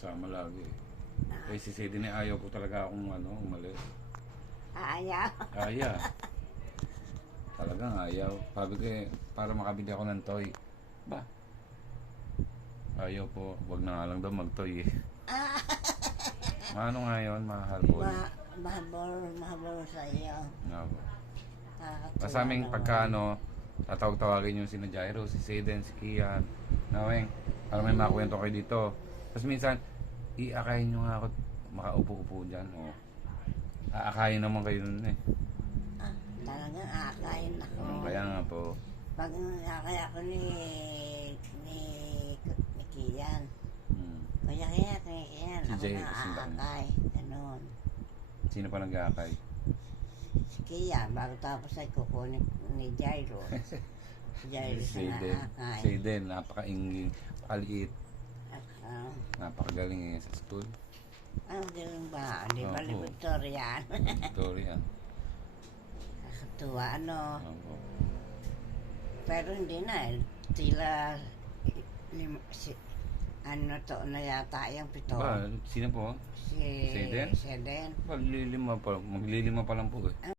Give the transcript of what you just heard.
Sama lagi. Eh si Sidi na ayaw po talaga akong umalis. Ayaw. Ayaw. Talagang ayaw. Sabi ko para makabili ako ng toy. Ba? Ayaw po. Wag na nga lang daw mag-toy eh. Ano nga yun? Mahal po. Mahabol sa iyo. Nga po. Nakakatuwa Sa aming naman. pagka tatawag-tawagin yung sina Jairo, si Seden, si Kian. Naweng, para may makwento kayo dito. Tapos minsan, iakayin nyo nga ako makaupo-upo dyan. O, aakayin naman kayo nun eh. Talagang aakayin ako. Kaya nga po. Pag aakay ako ni Kian. Kaya Kian, Si ako Jay, na aakay. Ganon. Sino pa nag-aakay? Si Kian, bago tapos ay kukunin ni Jairo. Si Jairo Si sa Seden. aakay. Seden, napaka-inging, napakaliit, At, napakagaling sa school. ano din ba? Di ba Opo. libutorian? Victoria. Nakakatuwa, Opo. Pero hindi na. Tila, na yata yung pito. Ba, sino po? Si Seden? Seden. Maglilima pa lang po eh.